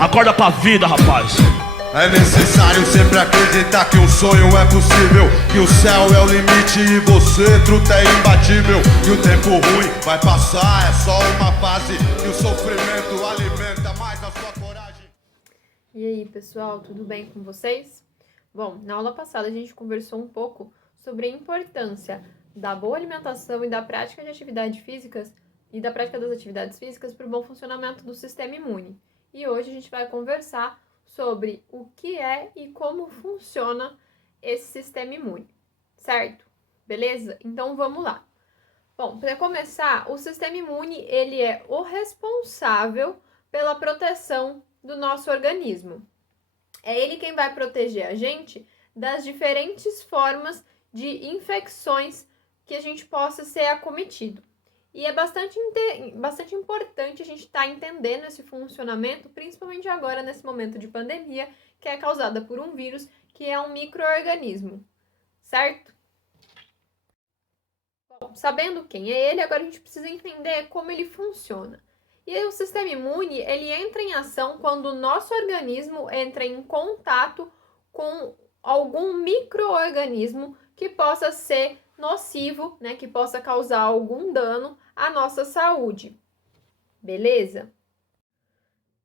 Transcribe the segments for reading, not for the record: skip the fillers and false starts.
Acorda pra vida, rapaz. É necessário sempre acreditar que um sonho é possível, que o céu é o limite e você, truta, é imbatível. E o tempo ruim vai passar, é só uma fase, e o sofrimento alimenta mais a sua coragem. E aí, pessoal, tudo bem com vocês? Bom, na aula passada a gente conversou um pouco sobre a importância da boa alimentação e da prática de atividades físicas e da prática das atividades físicas para o bom funcionamento do sistema imune. E hoje a gente vai conversar sobre o que é e como funciona esse sistema imune, certo? Beleza? Então vamos lá. Bom, para começar, o sistema imune ele é o responsável pela proteção do nosso organismo. É ele quem vai proteger a gente das diferentes formas de infecções que a gente possa ser acometido. E é bastante importante a gente estar entendendo esse funcionamento, principalmente agora nesse momento de pandemia, que é causada por um vírus que é um micro-organismo, certo? Bom, sabendo quem é ele, agora a gente precisa entender como ele funciona. E aí, o sistema imune, ele entra em ação quando o nosso organismo entra em contato com algum micro-organismo que possa ser nocivo, né, que possa causar algum dano à nossa saúde. Beleza?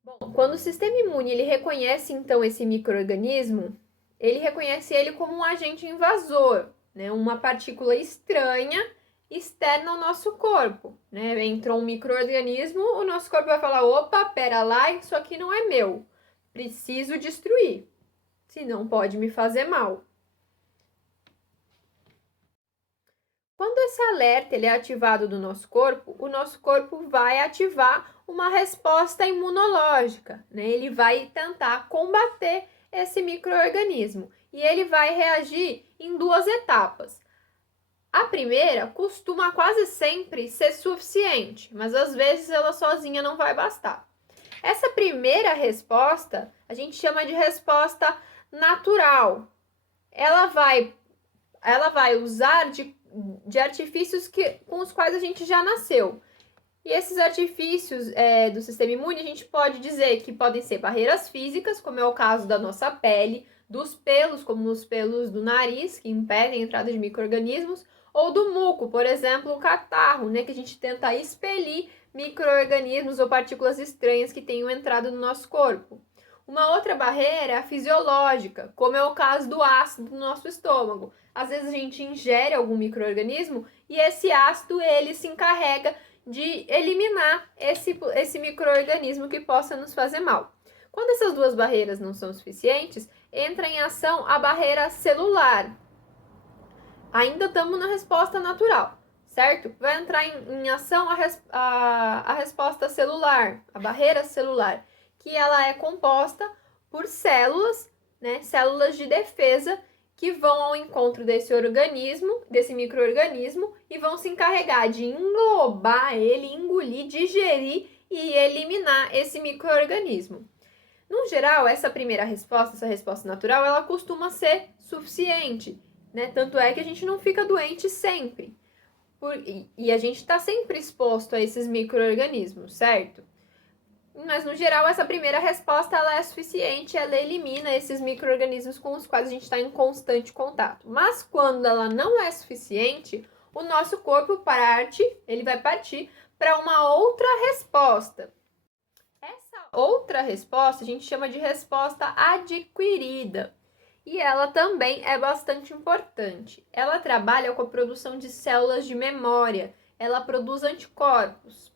Bom, quando o sistema imune ele reconhece então esse micro-organismo, ele reconhece ele como um agente invasor, né, uma partícula estranha externa ao nosso corpo, né? Entrou um micro-organismo, o nosso corpo vai falar: opa, pera lá, isso aqui não é meu, preciso destruir, senão pode me fazer mal. Quando esse alerta ele é ativado do nosso corpo, o nosso corpo vai ativar uma resposta imunológica, né? Ele vai tentar combater esse micro-organismo e ele vai reagir em duas etapas. A primeira costuma quase sempre ser suficiente, mas às vezes ela sozinha não vai bastar. Essa primeira resposta a gente chama de resposta natural. Ela vai usar de artifícios com os quais a gente já nasceu. E esses artifícios do sistema imune a gente pode dizer que podem ser barreiras físicas, como é o caso da nossa pele, dos pelos, como os pelos do nariz, que impedem a entrada de micro-organismos, ou do muco, por exemplo, o catarro, né, que a gente tenta expelir micro-organismos ou partículas estranhas que tenham entrado no nosso corpo. Uma outra barreira é a fisiológica, como é o caso do ácido do nosso estômago. Às vezes a gente ingere algum micro-organismo e esse ácido ele se encarrega de eliminar esse micro-organismo que possa nos fazer mal. Quando essas duas barreiras não são suficientes, entra em ação a barreira celular. Ainda estamos na resposta natural, certo? Vai entrar em ação a resposta celular, a barreira celular, que ela é composta por células, né? Células de defesa que vão ao encontro desse organismo, desse micro-organismo, e vão se encarregar de englobar ele, engolir, digerir e eliminar esse micro-organismo. No geral, essa primeira resposta, essa resposta natural, ela costuma ser suficiente, né? Tanto é que a gente não fica doente sempre. E a gente está sempre exposto a esses micro-organismos, certo? Mas, no geral, essa primeira resposta ela é suficiente, ela elimina esses micro-organismos com os quais a gente está em constante contato. Mas, quando ela não é suficiente, o nosso corpo ele vai partir para uma outra resposta. Essa outra resposta a gente chama de resposta adquirida. E ela também é bastante importante. Ela trabalha com a produção de células de memória, ela produz anticorpos.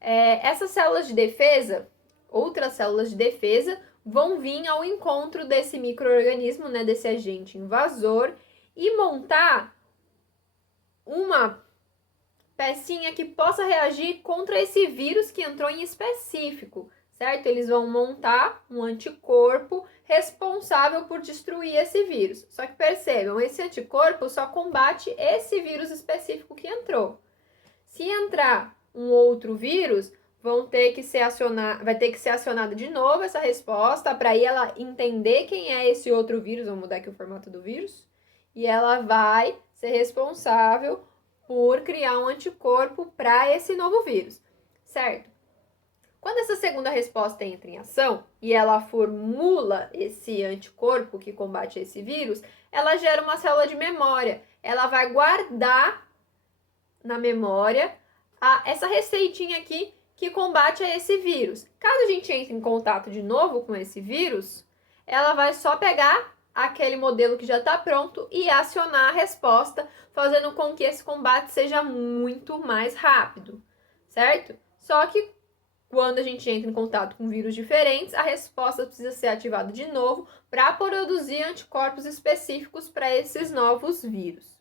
Essas células de defesa, outras células de defesa, vão vir ao encontro desse micro-organismo, né, desse agente invasor, e montar uma pecinha que possa reagir contra esse vírus que entrou em específico, certo? Eles vão montar um anticorpo responsável por destruir esse vírus. Só que percebam, esse anticorpo só combate esse vírus específico que entrou. Se entrar um outro vírus, vai ter que ser acionada de novo essa resposta para aí ela entender quem é esse outro vírus, vamos mudar aqui o formato do vírus, e ela vai ser responsável por criar um anticorpo para esse novo vírus, certo? Quando essa segunda resposta entra em ação e ela formula esse anticorpo que combate esse vírus, ela gera uma célula de memória. Ela vai guardar na memória essa receitinha aqui que combate a esse vírus. Caso a gente entre em contato de novo com esse vírus, ela vai só pegar aquele modelo que já está pronto e acionar a resposta, fazendo com que esse combate seja muito mais rápido, certo? Só que quando a gente entra em contato com vírus diferentes, a resposta precisa ser ativada de novo para produzir anticorpos específicos para esses novos vírus.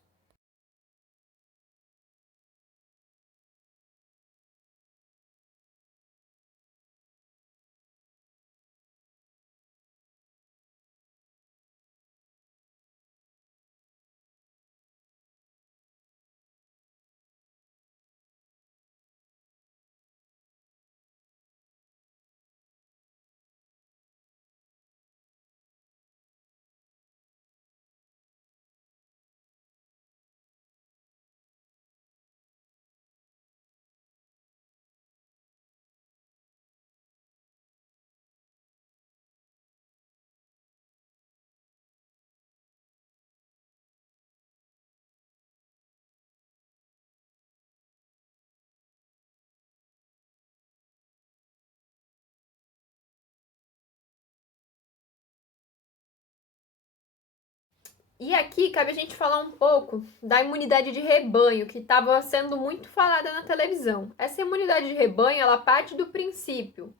E aqui cabe a gente falar um pouco da imunidade de rebanho, que estava sendo muito falada na televisão. Essa imunidade de rebanho, ela parte do princípio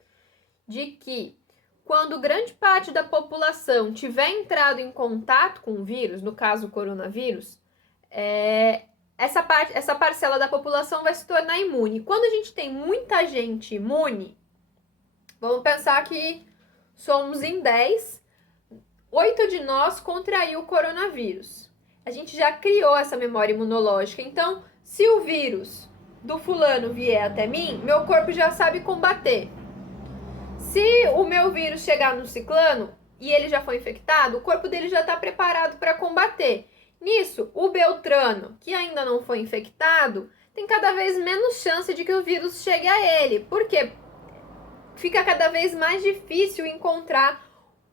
de que quando grande parte da população tiver entrado em contato com o vírus, no caso o coronavírus, essa parcela da população vai se tornar imune. Quando a gente tem muita gente imune, vamos pensar que somos em 10, 8 de nós contraiu o coronavírus. A gente já criou essa memória imunológica. Então, se o vírus do fulano vier até mim, meu corpo já sabe combater. Se o meu vírus chegar no ciclano e ele já foi infectado, o corpo dele já está preparado para combater. Nisso, o Beltrano, que ainda não foi infectado, tem cada vez menos chance de que o vírus chegue a ele. Por quê? Fica cada vez mais difícil encontrar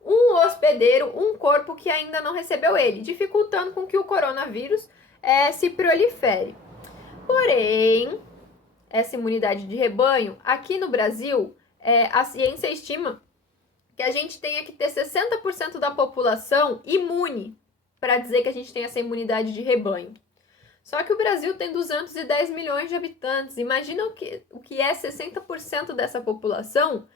um hospedeiro, um corpo que ainda não recebeu ele, dificultando com que o coronavírus se prolifere. Porém, essa imunidade de rebanho, aqui no Brasil, a ciência estima que a gente tenha que ter 60% da população imune para dizer que a gente tem essa imunidade de rebanho. Só que o Brasil tem 210 milhões de habitantes. Imagina o que é 60% dessa população.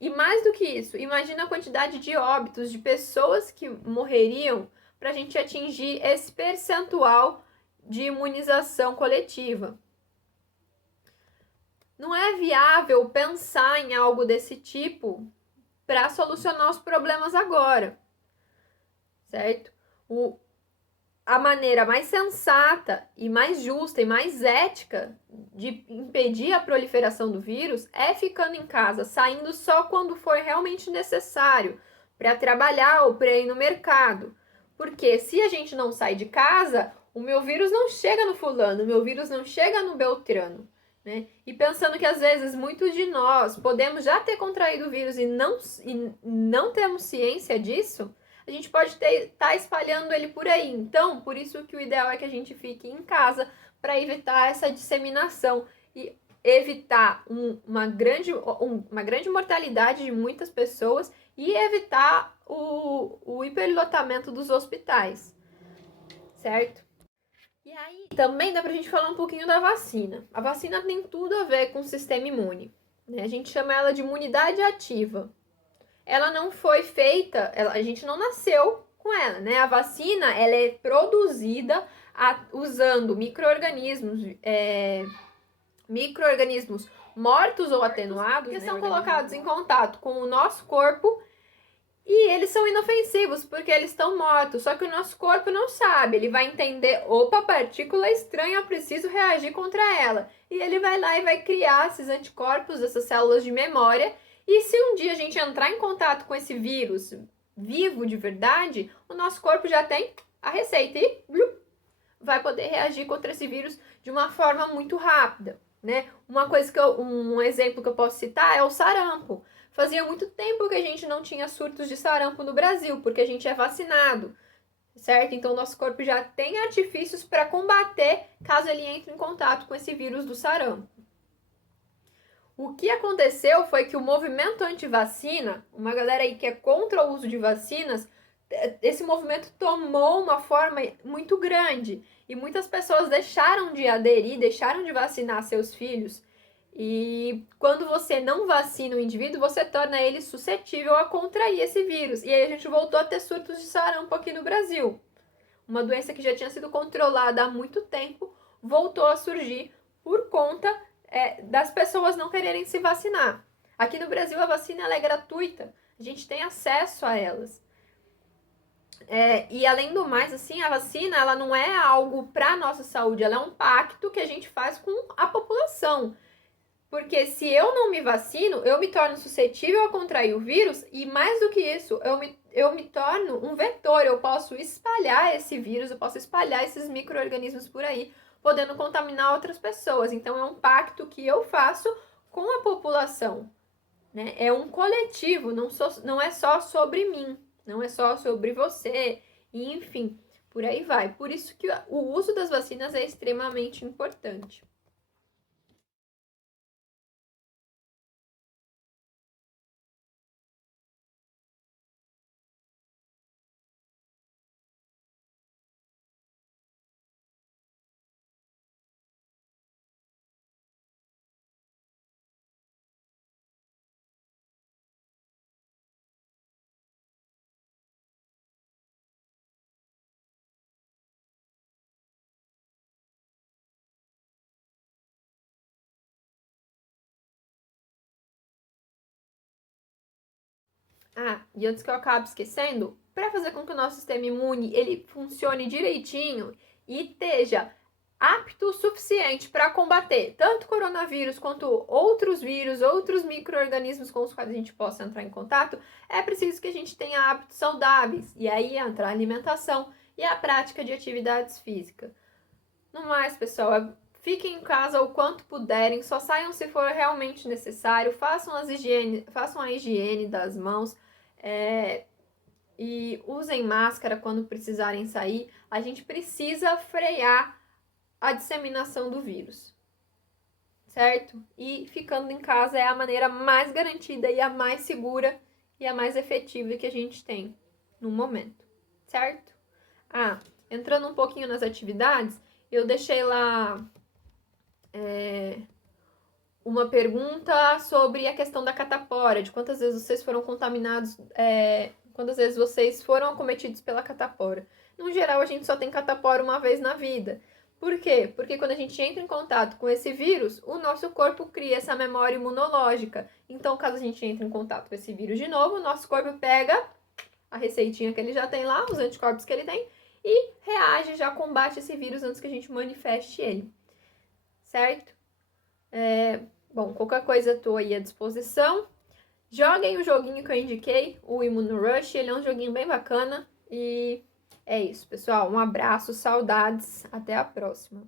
E mais do que isso, imagina a quantidade de óbitos, de pessoas que morreriam para a gente atingir esse percentual de imunização coletiva. Não é viável pensar em algo desse tipo para solucionar os problemas agora, certo? A maneira mais sensata e mais justa e mais ética de impedir a proliferação do vírus é ficando em casa, saindo só quando for realmente necessário para trabalhar ou para ir no mercado. Porque se a gente não sai de casa, o meu vírus não chega no fulano, o meu vírus não chega no Beltrano, né? E pensando que às vezes muitos de nós podemos já ter contraído o vírus e não temos ciência disso, a gente pode estar espalhando ele por aí. Então, por isso que o ideal é que a gente fique em casa para evitar essa disseminação e evitar uma grande mortalidade de muitas pessoas e evitar o hiperlotamento dos hospitais, certo? E aí, também dá pra gente falar um pouquinho da vacina. A vacina tem tudo a ver com o sistema imune, né? A gente chama ela de imunidade ativa. Ela não foi feita, a gente não nasceu com ela, né? A vacina, ela é produzida usando micro-organismos mortos ou atenuados, que são colocados em contato com o nosso corpo e eles são inofensivos porque eles estão mortos, só que o nosso corpo não sabe, ele vai entender, opa, partícula estranha, eu preciso reagir contra ela. E ele vai lá e vai criar esses anticorpos, essas células de memória. E se um dia a gente entrar em contato com esse vírus vivo de verdade, o nosso corpo já tem a receita e vai poder reagir contra esse vírus de uma forma muito rápida, né? Um exemplo que eu posso citar é o sarampo. Fazia muito tempo que a gente não tinha surtos de sarampo no Brasil, porque a gente é vacinado, certo? Então, nosso corpo já tem artifícios para combater caso ele entre em contato com esse vírus do sarampo. O que aconteceu foi que o movimento anti-vacina, uma galera aí que é contra o uso de vacinas, esse movimento tomou uma forma muito grande e muitas pessoas deixaram de aderir, deixaram de vacinar seus filhos. E quando você não vacina o indivíduo, você torna ele suscetível a contrair esse vírus. E aí a gente voltou a ter surtos de sarampo aqui no Brasil. Uma doença que já tinha sido controlada há muito tempo voltou a surgir por conta das pessoas não quererem se vacinar. Aqui no Brasil a vacina ela é gratuita, a gente tem acesso a elas. E além do mais, assim, a vacina ela não é algo para nossa saúde, ela é um pacto que a gente faz com a população. Porque se eu não me vacino, eu me torno suscetível a contrair o vírus e mais do que isso, eu me torno um vetor, eu posso espalhar esse vírus, eu posso espalhar esses micro-organismos por aí, podendo contaminar outras pessoas. Então é um pacto que eu faço com a população, né? É um coletivo, não é só sobre mim, não é só sobre você, e enfim, por aí vai. Por isso que o uso das vacinas é extremamente importante. E antes que eu acabe esquecendo, para fazer com que o nosso sistema imune ele funcione direitinho e esteja apto o suficiente para combater tanto coronavírus quanto outros vírus, outros micro-organismos com os quais a gente possa entrar em contato, é preciso que a gente tenha hábitos saudáveis. E aí entra a alimentação e a prática de atividades físicas. No mais, pessoal, fiquem em casa o quanto puderem, só saiam se for realmente necessário, façam a higiene das mãos, e usem máscara quando precisarem sair. A gente precisa frear a disseminação do vírus, certo? E ficando em casa é a maneira mais garantida e a mais segura e a mais efetiva que a gente tem no momento, certo? Entrando um pouquinho nas atividades, eu deixei lá uma pergunta sobre a questão da catapora, de quantas vezes vocês foram contaminados, quantas vezes vocês foram acometidos pela catapora. No geral, a gente só tem catapora uma vez na vida. Por quê? Porque quando a gente entra em contato com esse vírus, o nosso corpo cria essa memória imunológica. Então, caso a gente entre em contato com esse vírus de novo, o nosso corpo pega a receitinha que ele já tem lá, os anticorpos que ele tem, e reage, já combate esse vírus antes que a gente manifeste ele. Certo? Bom, qualquer coisa eu tô aí à disposição. Joguem o joguinho que eu indiquei, o ImmunoRush, ele é um joguinho bem bacana. E é isso, pessoal. Um abraço, saudades, até a próxima.